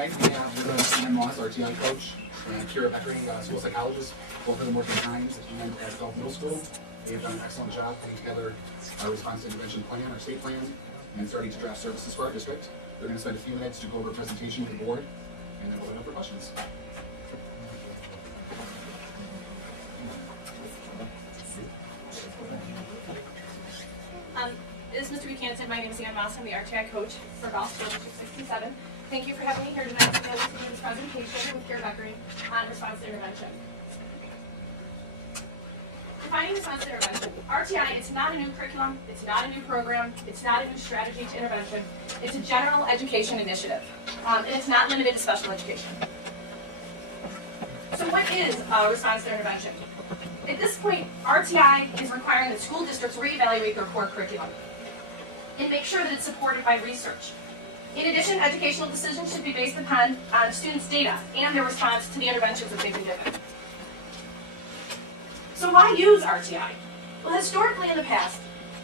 Tonight we have with us Ian Moss, RTI coach, and Kira Beckering, school psychologist. Both of them work at Hines and at Gulf Middle School. They have done an excellent job putting together our response to intervention plan, our state plan, and starting to draft services for our district. They're going to spend a few minutes to go over a presentation with the board, and then we'll open up for questions. This is Mr. Buchanan. My name is Ian Moss. I'm the RTI coach for Gulf School District 67. Thank you for having me here tonight to go through this presentation with Kira Beckering on response to intervention. Defining response to intervention. RTI, it's not a new curriculum, it's not a new program, it's not a new strategy to intervention. It's a general education initiative, and it's not limited to special education. So what is response to intervention? At this point, RTI is requiring that school districts reevaluate their core curriculum and make sure that it's supported by research. In addition, educational decisions should be based upon students' data and their response to the interventions that they've been given. So why use RTI? Well, historically in the past,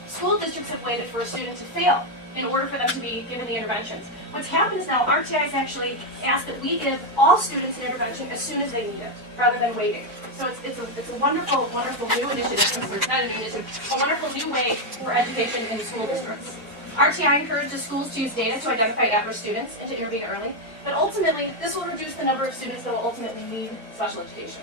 school districts have waited for a student to fail in order for them to be given the interventions. What's happened is now RTI has actually asked that we give all students an intervention as soon as they need it, rather than waiting. So it's a wonderful, wonderful new initiative, not an initiative, a wonderful new way for education in school districts. RTI encourages schools to use data to identify at-risk students and to intervene early, but ultimately, this will reduce the number of students that will ultimately need special education.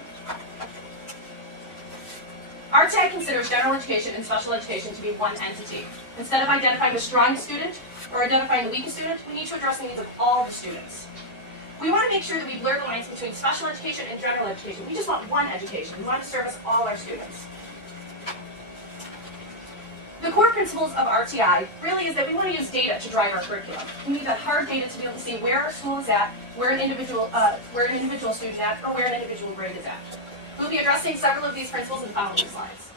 RTI considers general education and special education to be one entity. Instead of identifying the strongest student or identifying the weakest student, we need to address the needs of all the students. We want to make sure that we blur the lines between special education and general education. We just want one education. We want to service all our students. The core principles of RTI really is that we want to use data to drive our curriculum. We need that hard data to be able to see where our school is at, where an individual student is at, or where an individual grade is at. We'll be addressing several of these principles in the following slides.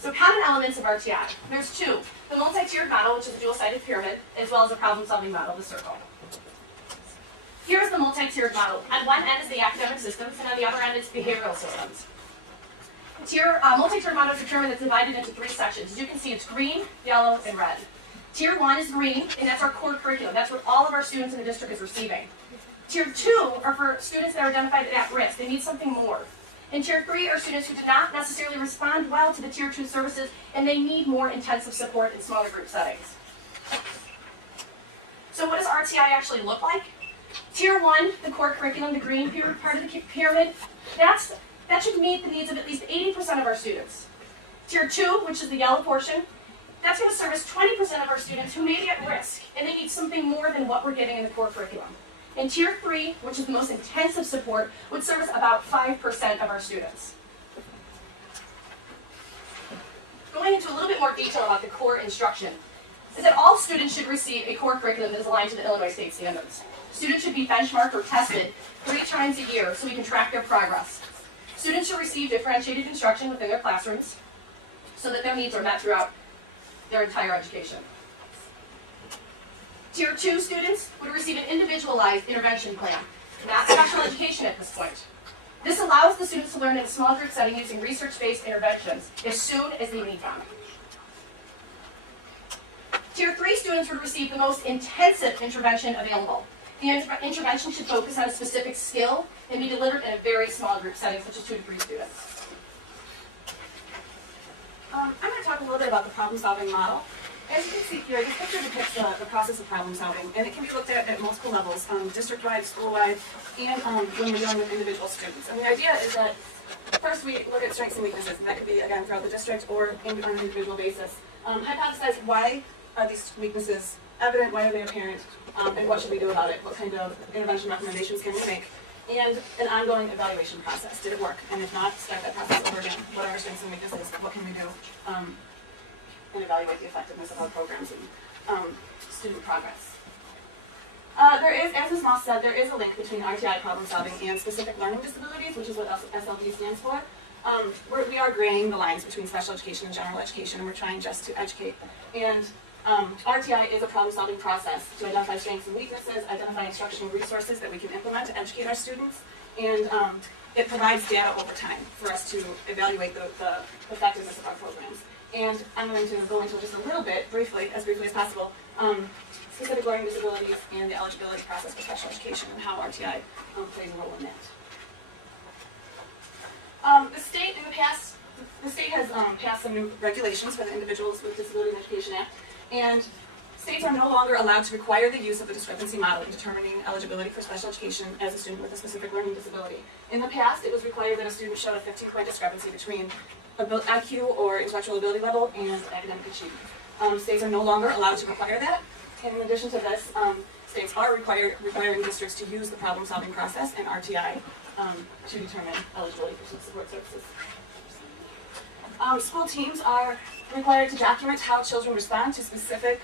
So common elements of RTI. There's two. The multi-tiered model, which is a dual-sided pyramid, as well as a problem-solving model, the circle. Here's the multi-tiered model. On one end is the academic systems, and on the other end is behavioral systems. Multi-tiered model is determined that's divided into three sections. As you can see, it's green, yellow, and red. Tier 1 is green, and that's our core curriculum. That's what all of our students in the district is receiving. Tier 2 are for students that are identified at risk. They need something more. And Tier 3 are students who did not necessarily respond well to the Tier 2 services, and they need more intensive support in smaller group settings. So what does RTI actually look like? Tier 1, the core curriculum, the green part of the pyramid, that should meet the needs of at least 80% of our students. Tier 2, which is the yellow portion, that's going to service 20% of our students who may be at risk, and they need something more than what we're getting in the core curriculum. And Tier 3, which is the most intensive support, would service about 5% of our students. Going into a little bit more detail about the core instruction, is that all students should receive a core curriculum that is aligned to the Illinois state standards. Students should be benchmarked or tested 3 times a year so we can track their progress. Students should receive differentiated instruction within their classrooms so that their needs are met throughout their entire education. Tier 2 students would receive an individualized intervention plan, not special education at this point. This allows the students to learn in a small group setting using research-based interventions as soon as they need them. Tier 3 students would receive the most intensive intervention available. The intervention should focus on a specific skill and be delivered in a very small group setting, such as 2 to 3 students. I'm going to talk a little bit about the problem-solving model. As you can see here, this picture depicts the process of problem-solving, and it can be looked at multiple levels, district-wide, school-wide, and when we're dealing with individual students. And the idea is that first we look at strengths and weaknesses, and that could be, again, throughout the district or on an individual basis. Hypothesize why are these weaknesses evident, why are they apparent, and what should we do about it? What kind of intervention recommendations can we make? And an ongoing evaluation process. Did it work? And if not, start that process over again. What are our strengths and weaknesses? What can we do? And evaluate the effectiveness of our programs and student progress. There is, as Ms. Moss said, there is a link between RTI problem solving and specific learning disabilities, which is what SLD stands for. We are graying the lines between special education and general education, and we're trying just to educate. And RTI is a problem-solving process to identify strengths and weaknesses, identify instructional resources that we can implement to educate our students, and it provides data over time for us to evaluate the effectiveness of our programs. And I'm going to go into just a little bit, as briefly as possible, specific learning disabilities and the eligibility process for special education and how RTI plays a role in that. The state has passed some new regulations for the Individuals with Disabilities Education Act, and states are no longer allowed to require the use of the discrepancy model in determining eligibility for special education as a student with a specific learning disability. In the past, it was required that a student showed a 15-point discrepancy between IQ or intellectual ability level and academic achievement. States are no longer allowed to require that. And in addition to this, states are requiring districts to use the problem-solving process and RTI to determine eligibility for support services. School teams are required to document how children respond to specific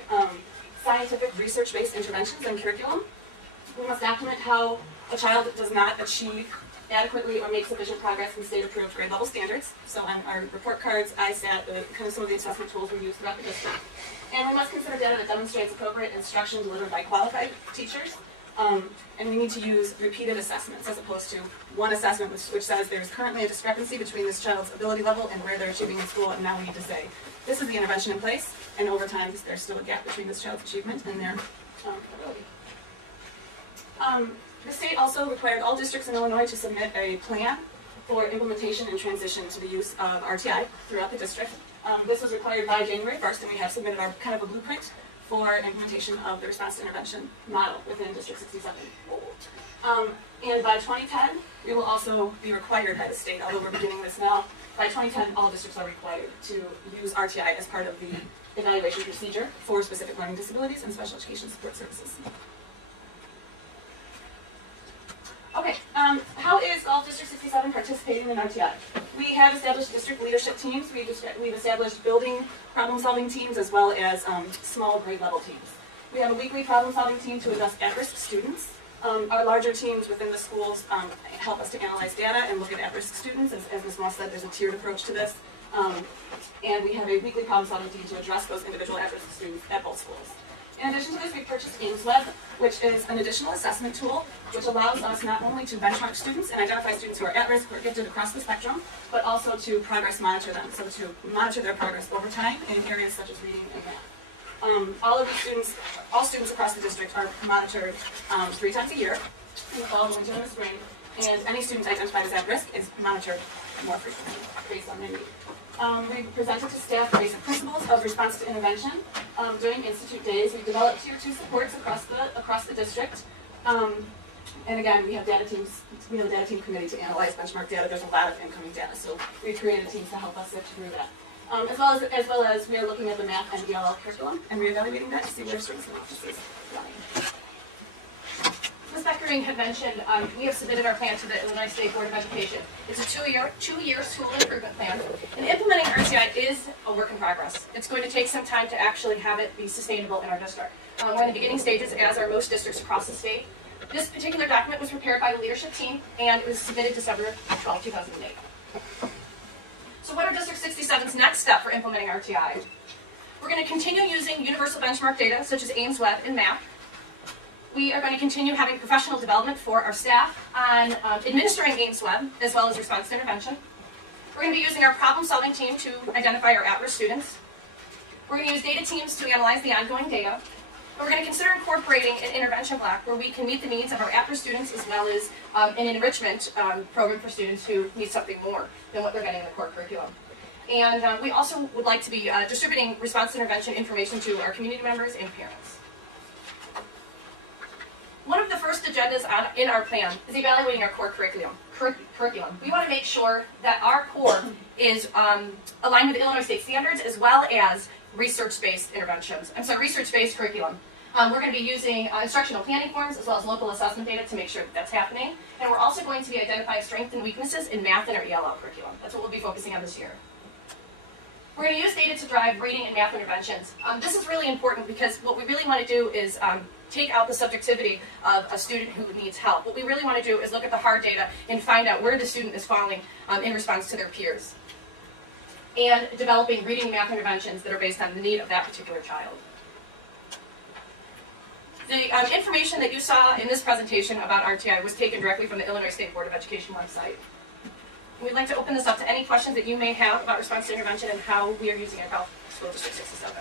scientific research-based interventions and curriculum. We must document how a child does not achieve adequately or make sufficient progress in state-approved grade level standards. So on our report cards, ISAT, kind of some of the assessment tools we use throughout the district. And we must consider data that demonstrates appropriate instruction delivered by qualified teachers. And we need to use repeated assessments as opposed to one assessment which says there's currently a discrepancy between this child's ability level and where they're achieving in school, and now we need to say, this is the intervention in place, and over time there's still a gap between this child's achievement and their ability. The state also required all districts in Illinois to submit a plan for implementation and transition to the use of RTI throughout the district. This was required by January 1st, and we have submitted our kind of a blueprint for implementation of the response to intervention model within District 67. And by 2010, we will also be required by the state, although we're beginning this now, by 2010, all districts are required to use RTI as part of the evaluation procedure for specific learning disabilities and special education support services. Okay, how is all District 67 participating in RTI? We have established district leadership teams. We've established building problem-solving teams as well as small grade level teams. We have a weekly problem-solving team to address at-risk students. Our larger teams within the schools help us to analyze data and look at at-risk students. As Ms. Moss said, there's a tiered approach to this. And we have a weekly problem-solving team to address those individual at-risk students at both schools. In addition to this, we've purchased AIMSweb, which is an additional assessment tool which allows us not only to benchmark students and identify students who are at risk or gifted across the spectrum, but also to progress monitor them, so to monitor their progress over time in areas such as reading and math. All students across the district are monitored 3 times a year, in the fall, the winter, and the spring, and any student identified as at risk is monitored more frequently based on their need. We presented to staff the basic principles of response to intervention. During Institute days, we developed Tier 2 supports across the district. And again, we have data teams. We have a data team committee to analyze benchmark data. There's a lot of incoming data, so we created teams to help us sift through that. As well as we are looking at the math and ELL curriculum and reevaluating that to see where strengths and weaknesses lie. Ms. Beckering had mentioned we have submitted our plan to the Illinois State Board of Education. It's a two-year school improvement plan. And implementing RTI is a work in progress. It's going to take some time to actually have it be sustainable in our district. We're in the beginning stages, as are most districts across the state. This particular document was prepared by the leadership team, and it was submitted December 12, 2008. So what are District 67's next step for implementing RTI? We're going to continue using universal benchmark data, such as AIMSweb and MAP. We are going to continue having professional development for our staff on administering AIMSweb, as well as response to intervention. We're going to be using our problem-solving team to identify our at-risk students. We're going to use data teams to analyze the ongoing data. And we're going to consider incorporating an intervention block where we can meet the needs of our at-risk students, as well as an enrichment program for students who need something more than what they're getting in the core curriculum. And we also would like to be distributing response to intervention information to our community members and parents. One of the first agendas in our plan is evaluating our core curriculum. We want to make sure that our core is aligned with Illinois state standards as well as research-based research-based curriculum. We're going to be using instructional planning forms as well as local assessment data to make sure that that's happening. And we're also going to be identifying strengths and weaknesses in math and our ELL curriculum. That's what we'll be focusing on this year. We're going to use data to drive reading and math interventions. This is really important because what we really want to do is take out the subjectivity of a student who needs help. What we really want to do is look at the hard data and find out where the student is falling in response to their peers. And developing reading and math interventions that are based on the need of that particular child. The information that you saw in this presentation about RTI was taken directly from the Illinois State Board of Education website. We'd like to open this up to any questions that you may have about response to intervention and how we are using it at School District 67.